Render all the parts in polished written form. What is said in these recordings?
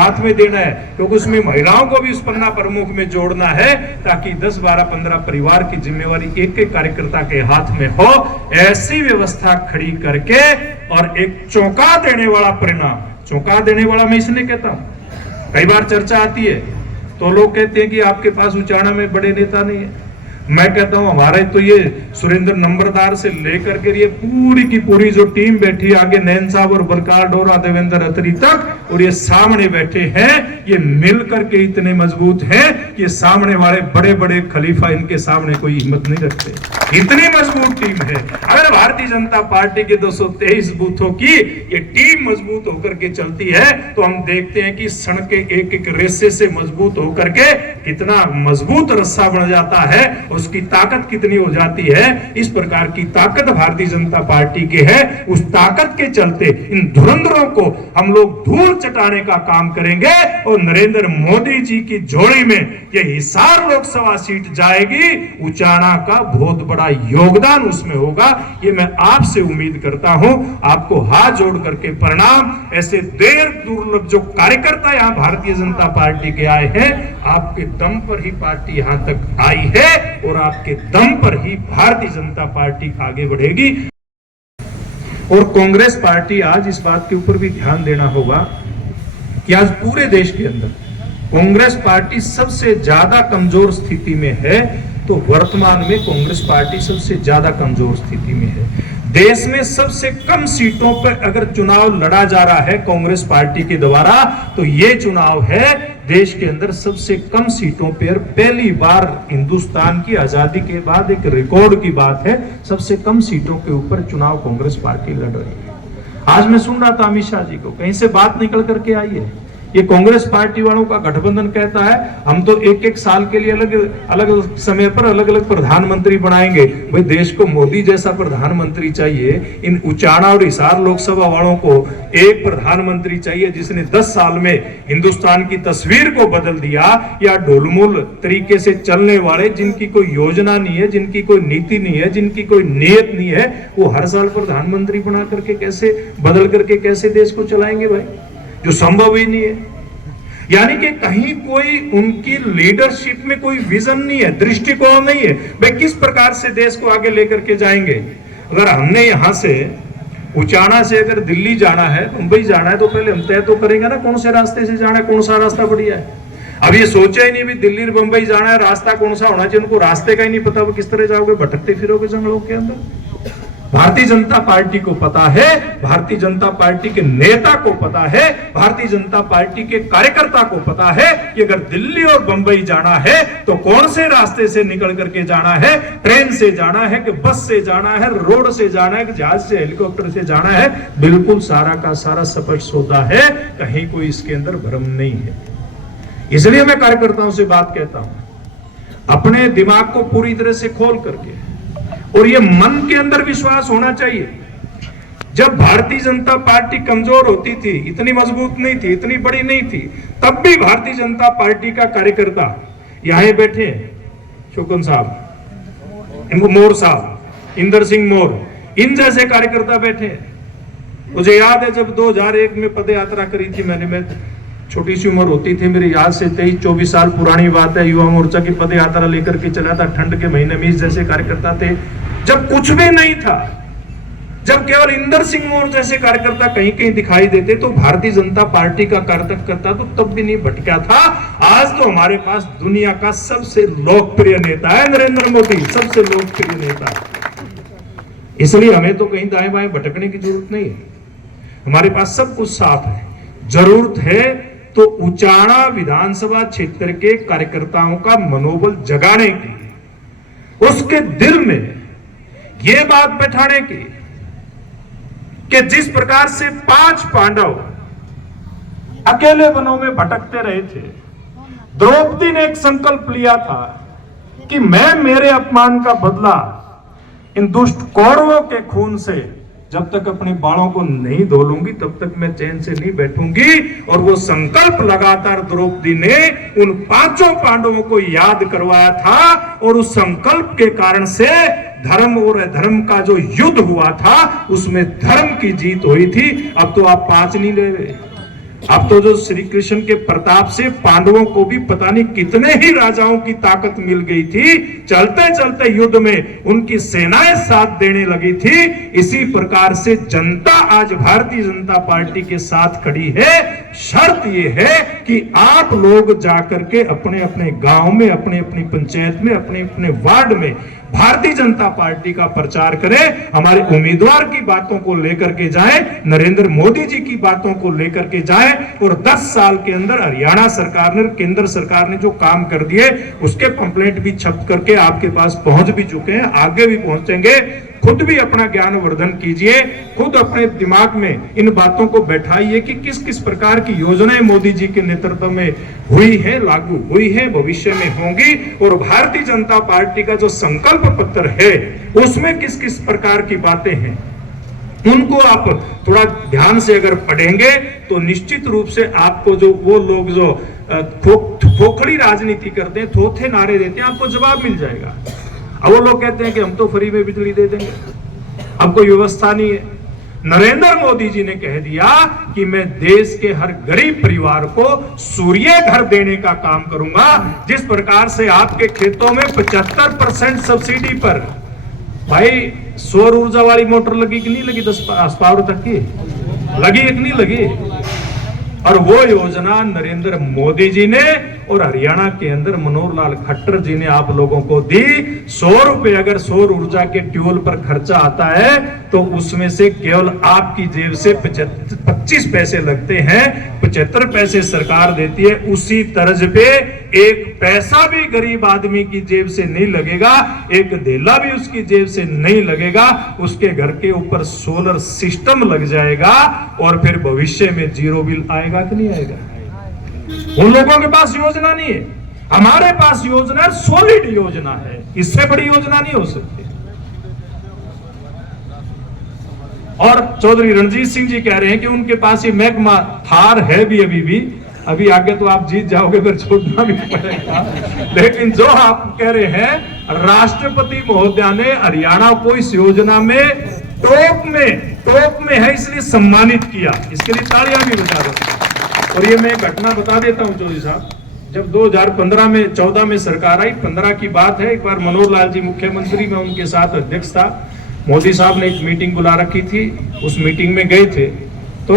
हाथ में देना है, क्योंकि उसमें महिलाओं को भी उस पन्ना प्रमुख में जोड़ना है, ताकि 10, 12, 15 परिवार की जिम्मेवारी एक एक कार्यकर्ता के हाथ में हो। ऐसी व्यवस्था खड़ी करके और एक चौंका देने वाला परिणाम, चौंका देने वाला मैं इसलिए कहता हूं, कई बार चर्चा आती है तो लोग कहते हैं कि आपके पास उचाना में बड़े नेता नहीं है। मैं कहता हूं हमारे तो ये सुरेंद्र नंबरदार से लेकर के ये पूरी की पूरी जो टीम बैठी आगे, नैन साहब और बलकार डोरा, देवेंद्र अत्री तक, और ये सामने बैठे हैं, ये मिलकर के इतने मजबूत हैं कि सामने वाले बड़े बड़े खलीफा इनके सामने कोई हिम्मत नहीं रखते। इतनी मजबूत टीम है। अगर भारतीय जनता पार्टी के 223 बूथों की ये टीम मजबूत होकर के चलती है तो हम देखते हैं कि सड़कें एक एक रेसे से मजबूत होकर के कितना मजबूत रस्सा बन जाता है, उसकी ताकत कितनी हो जाती है। इस प्रकार की ताकत भारतीय जनता पार्टी के है। उस ताकत के चलते इन धुरंधरों को हम लोग धूल चटाने का काम करेंगे और नरेंद्र मोदी जी की झोली में ये हिसार लोकसभा सीट जाएगी। उचाना का बहुत बड़ा योगदान उसमें होगा, ये मैं आपसे उम्मीद करता हूं। आपको हाथ जोड़ करके प्रणाम। ऐसे देर दुर्लभ जो कार्यकर्ता यहां भारतीय जनता पार्टी के आए हैं, आपके दम पर ही पार्टी यहां तक आई है और आपके दम पर ही भारतीय जनता पार्टी आगे बढ़ेगी। और कांग्रेस पार्टी आज इस बात के ऊपर भी ध्यान देना होगा कि आज पूरे देश के अंदर कांग्रेस पार्टी सबसे ज्यादा कमजोर स्थिति में है। तो वर्तमान में कांग्रेस पार्टी सबसे ज्यादा कमजोर स्थिति में है। देश में सबसे कम सीटों पर अगर चुनाव लड़ा जा रहा है कांग्रेस पार्टी के द्वारा, तो ये चुनाव है देश के अंदर सबसे कम सीटों पर पहली बार हिंदुस्तान की आजादी के बाद एक रिकॉर्ड की बात है। सबसे कम सीटों के ऊपर चुनाव कांग्रेस पार्टी लड़ रही है। आज मैं सुन रहा था अमित शाह जी को, कहीं से बात निकल करके आई है, ये कांग्रेस पार्टी वालों का गठबंधन कहता है हम तो एक एक साल के लिए अलग अलग समय पर अलग अलग प्रधानमंत्री बनाएंगे। भाई देश को मोदी जैसा प्रधानमंत्री चाहिए। इन उचाना और हिसार लोकसभा वालों को एक प्रधानमंत्री चाहिए जिसने 10 साल में हिंदुस्तान की तस्वीर को बदल दिया। या ढोलमोल तरीके से चलने वाले, जिनकी कोई योजना नहीं है, जिनकी कोई नीति नहीं है, जिनकी कोई नीयत नहीं है, वो हर साल प्रधानमंत्री बना करके कैसे बदल करके कैसे देश को चलाएंगे भाई, जो संभव ही नहीं है। यानी कि कहीं कोई उनकी लीडरशिप में कोई विजन नहीं है, दृष्टिकोण नहीं है, भाई किस प्रकार से देश को आगे लेकर के जाएंगे। अगर हमने यहां से उचाना से अगर दिल्ली जाना है, मुंबई जाना है, तो पहले हम तय तो करेंगे ना कौन से रास्ते से जाना है, कौन सा रास्ता बढ़िया है। अब ये सोचा ही नहीं भी दिल्ली और मुंबई जाना है, रास्ता कौन सा होना चाहिए, उनको रास्ते का ही नहीं पता, वो किस तरह जाओगे, भटकते फिरोगे जंगलों के अंदर। भारतीय जनता पार्टी को पता है, भारतीय जनता पार्टी के नेता को पता है, भारतीय जनता पार्टी के कार्यकर्ता को पता है कि अगर दिल्ली और बंबई जाना है तो कौन से रास्ते से निकल करके जाना है, ट्रेन से जाना है कि बस से जाना है, रोड से जाना है कि जहाज से, हेलीकॉप्टर से जाना है। बिल्कुल सारा का सारा स्पष्ट होता है, कहीं कोई इसके अंदर भ्रम नहीं है। इसलिए मैं कार्यकर्ताओं से बात कहता हूं, अपने दिमाग को पूरी तरह से खोल करके, और ये मन के अंदर विश्वास होना चाहिए। जब भारतीय जनता पार्टी कमजोर होती थी, इतनी मजबूत नहीं थी, इतनी बड़ी नहीं थी, तब भी भारतीय जनता पार्टी का कार्यकर्ता यहां बैठे शोकन साहब, इनको मोर साहब, इंदर सिंह मोर, इन जैसे कार्यकर्ता बैठे। मुझे याद है जब 2001 में पद यात्रा करी थी मैंने, मैं छोटी सी उम्र होती थी मेरी, याद से 23-24 साल पुरानी बात है। युवा मोर्चा की पद यात्रा लेकर के चला था, ठंड के महीने में। इस जैसे कार्यकर्ता थे जब कुछ भी नहीं था, जब केवल इंदर सिंह मोर जैसे कार्यकर्ता कहीं कहीं दिखाई देते, तो भारतीय जनता पार्टी का कार्यकर्ता तो तब भी नहीं भटका था। आज तो हमारे पास दुनिया का सबसे लोकप्रिय नेता है नरेंद्र मोदी, सबसे लोकप्रिय नेता। इसलिए हमें तो कहीं दाएं बाएं भटकने की जरूरत नहीं है, हमारे पास सब कुछ साफ है। जरूरत है तो उचाना विधानसभा क्षेत्र के कार्यकर्ताओं का मनोबल जगाने की, उसके दिल में यह बात बैठाने की कि जिस प्रकार से 5 पांडव अकेले वनों में भटकते रहे थे, द्रौपदी ने एक संकल्प लिया था कि मैं मेरे अपमान का बदला इन दुष्ट कौरवों के खून से जब तक अपने बालों को नहीं धो लूंगी तब तक मैं चैन से नहीं बैठूंगी। और वो संकल्प लगातार द्रौपदी ने उन 5 पांडवों को याद करवाया था, और उस संकल्प के कारण से धर्म और अधर्म का जो युद्ध हुआ था उसमें धर्म की जीत हुई थी। अब तो आप 5 नहीं ले रहे, अब तो जो श्री कृष्ण के प्रताप से पांडवों को भी पता नहीं कितने ही राजाओं की ताकत मिल गई थी, चलते चलते युद्ध में उनकी सेनाएं साथ देने लगी थी। इसी प्रकार से जनता आज भारतीय जनता पार्टी के साथ खड़ी है। शर्त यह है कि आप लोग जाकर के अपने अपने गांव में, अपने अपनी पंचायत में, अपने अपने वार्ड में भारतीय जनता पार्टी का प्रचार करें, हमारे उम्मीदवार की बातों को लेकर के जाएं, नरेंद्र मोदी जी की बातों को लेकर के जाएं और 10 साल के अंदर हरियाणा सरकार ने, केंद्र सरकार ने जो काम कर दिए उसके पंपलेट भी छप करके आपके पास पहुंच भी चुके हैं, आगे भी पहुंचेंगे। खुद भी अपना ज्ञान वर्धन कीजिए, खुद अपने दिमाग में इन बातों को बैठाइए कि किस किस प्रकार की योजनाएं मोदी जी के नेतृत्व में हुई है, लागू हुई है, भविष्य में होंगी, और भारतीय जनता पार्टी का जो संकल्प पत्र है उसमें किस किस प्रकार की बातें हैं उनको आप थोड़ा ध्यान से अगर पढ़ेंगे तो निश्चित रूप से आपको जो वो लोग जो खोखड़ी राजनीति करते हैं, थोथे नारे देते हैं, आपको जवाब मिल जाएगा। अब वो लोग कहते हैं कि हम तो फ्री में बिजली दे देंगे, अब कोई व्यवस्था नहीं है। नरेंद्र मोदी जी ने कह दिया कि मैं देश के हर गरीब परिवार को सूर्य घर देने का काम करूंगा। जिस प्रकार से आपके खेतों में 75% सब्सिडी पर, भाई सौर ऊर्जा वाली मोटर लगी कि नहीं लगी, 10 पावर तक की लगी कि नहीं लगी, और वो योजना नरेंद्र मोदी जी ने और हरियाणा के अंदर मनोहर लाल खट्टर जी ने आप लोगों को दी। 100 रुपए अगर सौर ऊर्जा के ट्यूबवेल पर खर्चा आता है तो उसमें से केवल आपकी जेब से 25 पैसे लगते हैं, 75 पैसे सरकार देती है। उसी तर्ज पे एक पैसा भी गरीब आदमी की जेब से नहीं लगेगा, एक धेला भी उसकी जेब से नहीं लगेगा, उसके घर के ऊपर सोलर सिस्टम लग जाएगा और फिर भविष्य में जीरो बिल आएगा कि नहीं आएगा। उन लोगों के पास योजना नहीं है, हमारे पास योजना सॉलिड योजना है, इससे बड़ी योजना नहीं हो सकती। और चौधरी रणजीत सिंह जी कह रहे हैं कि उनके पास ये मैग्मा थार है भी, अभी आगे तो आप जीत जाओगे, फिर छोड़ना भी पड़ेगा। लेकिन जो आप कह रहे हैं, राष्ट्रपति महोदया ने हरियाणा को इस योजना में टॉप में है, इसलिए सम्मानित किया, इसके लिए तालियां भी बजा दो। और ये मैं घटना बता देता हूं चौधरी साहब, जब 2015 में 14 में सरकार आई, 15 की बात है, एक बार मनोहर लाल जी मुख्यमंत्री, मैं उनके साथ अध्यक्ष था, मोदी साहब ने एक मीटिंग बुला रखी थी, उस मीटिंग में गए थे। तो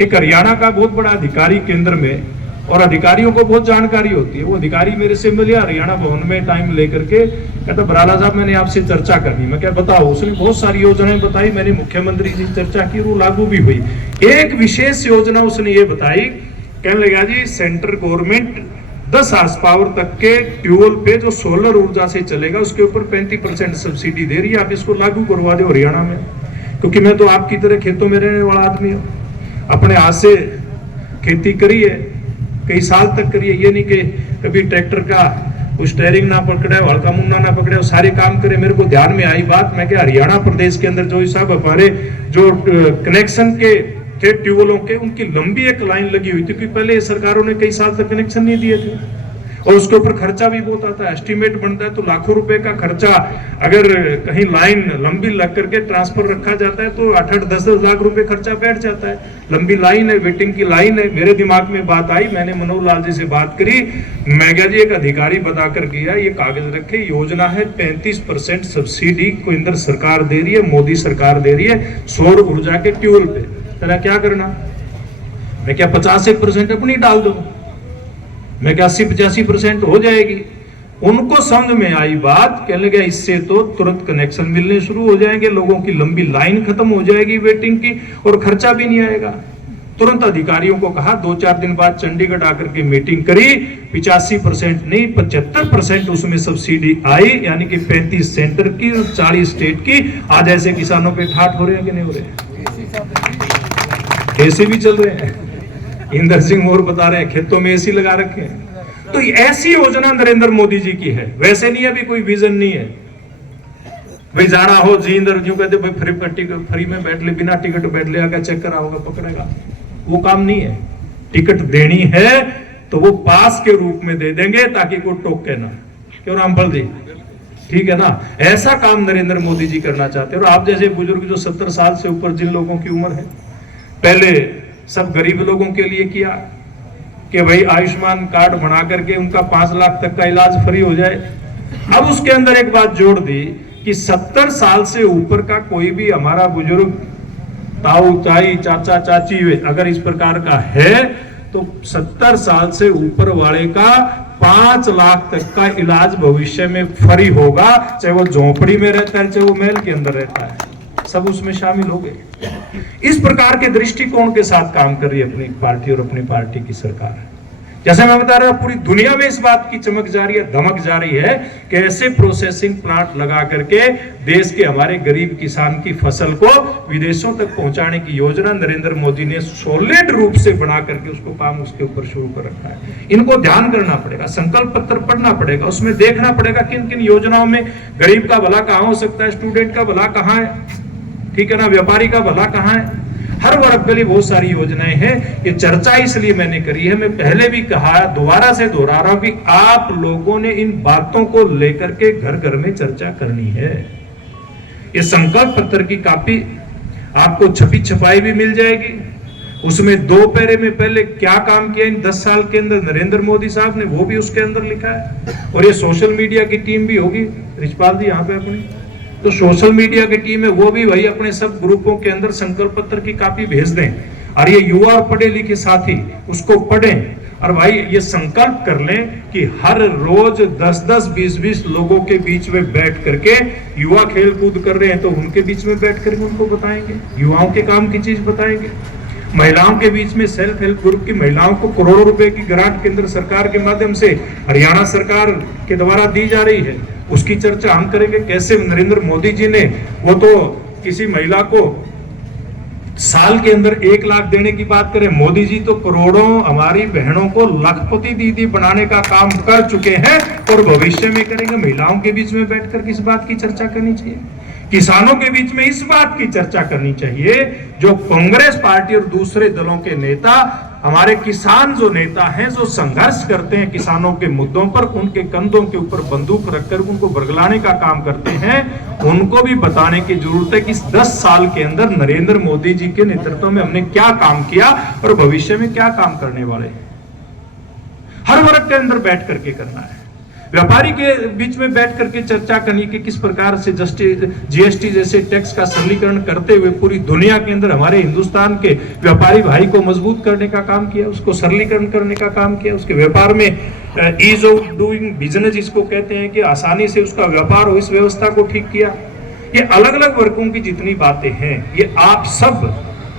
एक हरियाणा का बहुत बड़ा अधिकारी केंद्र में, और अधिकारियों को बहुत जानकारी होती है, वो अधिकारी मेरे से मिले हरियाणा भवन में टाइम लेकर के, कहता बराला साहब मैंने आपसे चर्चा करनी। मैं क्या बताओ, उसने बहुत सारी योजनाएं बताई, मैंने मुख्यमंत्री जी चर्चा की, वो लागू भी हुई। एक विशेष योजना उसने ये बताई, कहने लगा जी सेंट्रल गवर्नमेंट 10 हार्स पावर तक के ट्यूबवेल पे जो सोलर ऊर्जा से चलेगा उसके ऊपर 35% सब्सिडी दे रही है, आप इसको लागू करवा दो हरियाणा में। क्योंकि मैं तो आपकी तरह खेतों में रहने वाला आदमी हूँ, अपने हाथ से खेती करी है, कई साल तक करी है, ये नहीं कि कभी ट्रैक्टर का स्टीयरिंग ना पकड़े, हल्का मुन्ना ना पकड़े, सारे काम करे। मेरे को ध्यान में आई बात, मैं क्या हरियाणा प्रदेश के अंदर जो साहब हमारे जो कनेक्शन के ट्यूबवेलों के, उनकी लंबी एक लाइन लगी हुई थी, क्योंकि पहले सरकारों ने कई साल तक कनेक्शन नहीं दिए थे, और उसके ऊपर खर्चा भी बहुत आता है, एस्टिमेट बनता है तो लाखों रुपए का खर्चा। अगर कहीं लाइन लंबी लग करके ट्रांसफर रखा जाता है तो 8-8, 10-10 लाख रुपए खर्चा बैठ जाता है। लंबी लाइन है, वेटिंग की लाइन है। मेरे दिमाग में बात आई, मैंने मनोहर लाल जी से बात करी, मैं क्या जी एक अधिकारी बता कर गया, ये कागज रखे, योजना है 35% सब्सिडी केंद्र सरकार दे रही है, मोदी सरकार दे रही है सौर ऊर्जा के ट्यूबवेल पे, तेरा क्या करना। मैं क्या 85% अपनी डाल दो, मैं क्या 80-85% हो जाएगी। उनको समझ में आई बात, कहने लगे इससे तो तुरंत कनेक्शन मिलने शुरू हो जाएंगे, लोगों की लंबी लाइन खत्म हो जाएगी वेटिंग की, और खर्चा भी नहीं आएगा। तुरंत अधिकारियों को कहा, 2-4 दिन बाद चंडीगढ़ आकर के मीटिंग करी, 85% नहीं 75% उसमें सब्सिडी आई, यानी कि 35 सेंटर की और 40 स्टेट की। आज ऐसे किसानों पे ठाठ हो रहे हैं कि नहीं हो रहे, ऐसे भी चल रहे हैं। इंदर सिंह मोर बता रहे हैं खेतों में एसी लगा रखे हैं। तो ऐसी योजना नरेंद्र मोदी जी की है, वैसे नहीं अभी कोई विजन नहीं है। भाई जाना हो जी इंदर क्यों कहते भाई फ्री में बैठ ले, बिना टिकट बैठ ले, अगर चेक करा होगा पकड़ेगा, वो काम नहीं है। टिकट देनी है तो वो पास के रूप में दे देंगे ताकि कोई टोके ना, क्यों रामफल जी, ठीक है ना। ऐसा काम नरेंद्र मोदी जी करना चाहते हैं। और आप जैसे बुजुर्ग जो 70 साल से ऊपर जिन लोगों की उम्र है, पहले सब गरीब लोगों के लिए किया कि भाई आयुष्मान कार्ड बना करके उनका 5 लाख तक का इलाज फ्री हो जाए। अब उसके अंदर एक बात जोड़ दी कि 70 साल से ऊपर का कोई भी हमारा बुजुर्ग, ताऊ ताई, चाचा चाची अगर इस प्रकार का है तो 70 साल से ऊपर वाले का 5 लाख तक का इलाज भविष्य में फ्री होगा, चाहे वो झोपड़ी में रहता है चाहे वो महल के अंदर रहता है, सब उसमें शामिल हो गए। इस प्रकार के दृष्टिकोण के साथ काम कर रही है अपनी पार्टी और अपनी पार्टी की सरकार। जैसे मैं बता रहा हूं, पूरी दुनिया में इस बात की चमक जा रही है, धमक जा रही है कि ऐसे प्रोसेसिंग प्लांट लगा करके देश के हमारे गरीब किसान की फसल को विदेशों तक पहुंचाने की योजना नरेंद्र मोदी ने सॉलिड रूप से बना करके उसको काम उसके ऊपर शुरू कर रखा है। इनको ध्यान करना पड़ेगा, संकल्प पत्र पढ़ना पड़ेगा, उसमें देखना पड़ेगा किन किन योजनाओं में गरीब का भला कहां हो सकता है, स्टूडेंट का भला कहां है, ठीक है ना, व्यापारी का भला कहां है। हर वर्ग के लिए बहुत सारी योजनाएं हैं। ये चर्चा इसलिए मैंने करी है, मैं पहले भी कहा, दोबारा से दोहरा रहा हूं कि आप लोगों ने इन बातों को लेकर के घर घर में चर्चा करनी है। ये संकल्प पत्र की कॉपी आपको छपी छपाई भी मिल जाएगी, उसमें 2 पैरे में पहले क्या काम किया इन 10 साल के अंदर नरेंद्र मोदी साहब ने, वो भी उसके अंदर लिखा है। और ये सोशल मीडिया की टीम भी होगी, रिचपाल जी यहाँ पे अपनी, तो सोशल मीडिया की टीम है, वो भी भाई अपने सब ग्रुपों के अंदर संकल्प पत्र की कॉपी भेज दें। और ये युवा और पढ़े लिखे साथी उसको पढ़ें और भाई ये संकल्प कर लें कि हर रोज 10-10, 20-20 लोगों के बीच में बैठ करके, युवा खेल कूद कर रहे हैं तो उनके बीच में बैठ करके उनको बताएंगे, युवाओं के काम की चीज बताएंगे। महिलाओं के बीच में सेल्फ हेल्प ग्रुप की महिलाओं को करोड़ों रुपए की ग्रांट केंद्र सरकार के माध्यम से हरियाणा सरकार के द्वारा दी जा रही है, उसकी चर्चा हम करेंगे। कैसे नरेंद्र मोदी जी ने, वो तो किसी महिला को साल के अंदर 1 लाख देने की बात करें, मोदी जी तो करोड़ों हमारी बहनों को लखपति दीदी बनाने का काम कर चुके हैं और भविष्य में करेंगे। महिलाओं के बीच में बैठकर किस बात की चर्चा करनी चाहिए, किसानों के बीच में इस बात की चर्चा करनी चाहिए। जो कांग्रेस पार्टी और दूसरे दलों के नेता, हमारे किसान जो नेता हैं, जो संघर्ष करते हैं किसानों के मुद्दों पर, उनके कंधों के ऊपर बंदूक रखकर उनको बरगलाने का काम करते हैं, उनको भी बताने की जरूरत है कि इस 10 साल के अंदर नरेंद्र मोदी जी के नेतृत्व में हमने क्या काम किया और भविष्य में क्या काम करने वाले हैं। हर वर्ग के अंदर बैठ करके करना है। व्यापारी के बीच में बैठ करके चर्चा करनी कि किस प्रकार से जीएसटी जैसे टैक्स का सरलीकरण करते हुए पूरी दुनिया के अंदर हमारे हिंदुस्तान के व्यापारी भाई को मजबूत करने का काम किया, उसको सरलीकरण करने का काम किया, उसके व्यापार में ईज ऑफ डूइंग बिजनेस इसको कहते हैं कि आसानी से उसका व्यापार हो, इस व्यवस्था को ठीक किया। ये अलग अलग वर्गों की जितनी बातें हैं, ये आप सब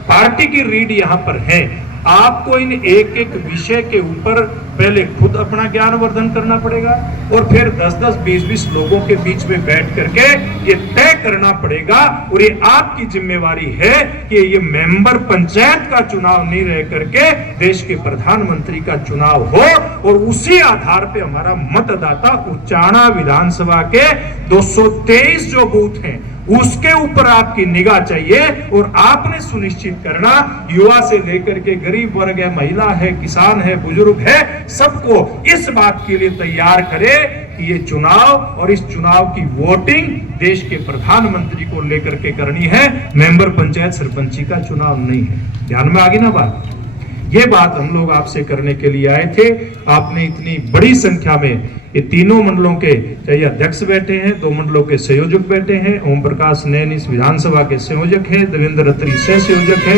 पार्टी की रीड यहाँ पर है। आपको इन एक एक विषय के ऊपर पहले खुद अपना ज्ञान वर्धन करना पड़ेगा और फिर 10-10, 20-20 लोगों के बीच में बैठ करके ये तय करना पड़ेगा। और ये आपकी जिम्मेवारी है कि ये मेंबर पंचायत का चुनाव नहीं रह करके देश के प्रधानमंत्री का चुनाव हो और उसी आधार पे हमारा मतदाता उचाना विधानसभा के 223 जो बूथ हैं उसके ऊपर आपकी निगाह चाहिए और आपने सुनिश्चित करना, युवा से लेकर के गरीब वर्ग है, महिला है, किसान है, बुजुर्ग है, सबको इस बात के लिए तैयार करे कि ये चुनाव और इस चुनाव की वोटिंग देश के प्रधानमंत्री को लेकर के करनी है, मेंबर पंचायत सरपंची का चुनाव नहीं है। ध्यान में आ गई ना बात? ये बात हम लोग आपसे करने के लिए आए थे। आपने इतनी बड़ी संख्या में, ये तीनों मंडलों के चाहे अध्यक्ष बैठे हैं, 2 मंडलों के संयोजक बैठे हैं, ओम प्रकाश नैन इस विधानसभा के संयोजक है, देवेंद्र रत्री सह संयोजक है,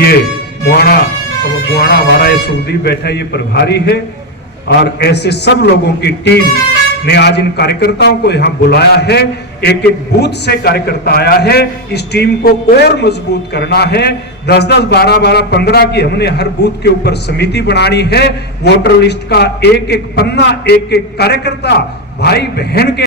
ये बुआना वाड़ा ये सुखदीप बैठा ये प्रभारी है। और ऐसे सब लोगों की टीम ने आज इन कार्यकर्ताओं को यहाँ बुलाया है। एक एक बूथ से कार्यकर्ता आया है, इस टीम को और मजबूत करना है। 10-10, 12-12, 15 की हमने हर बूथ के ऊपर समिति बनानी है। वोटर लिस्ट का एक एक पन्ना, एक एक कार्यकर्ता भाई बहन के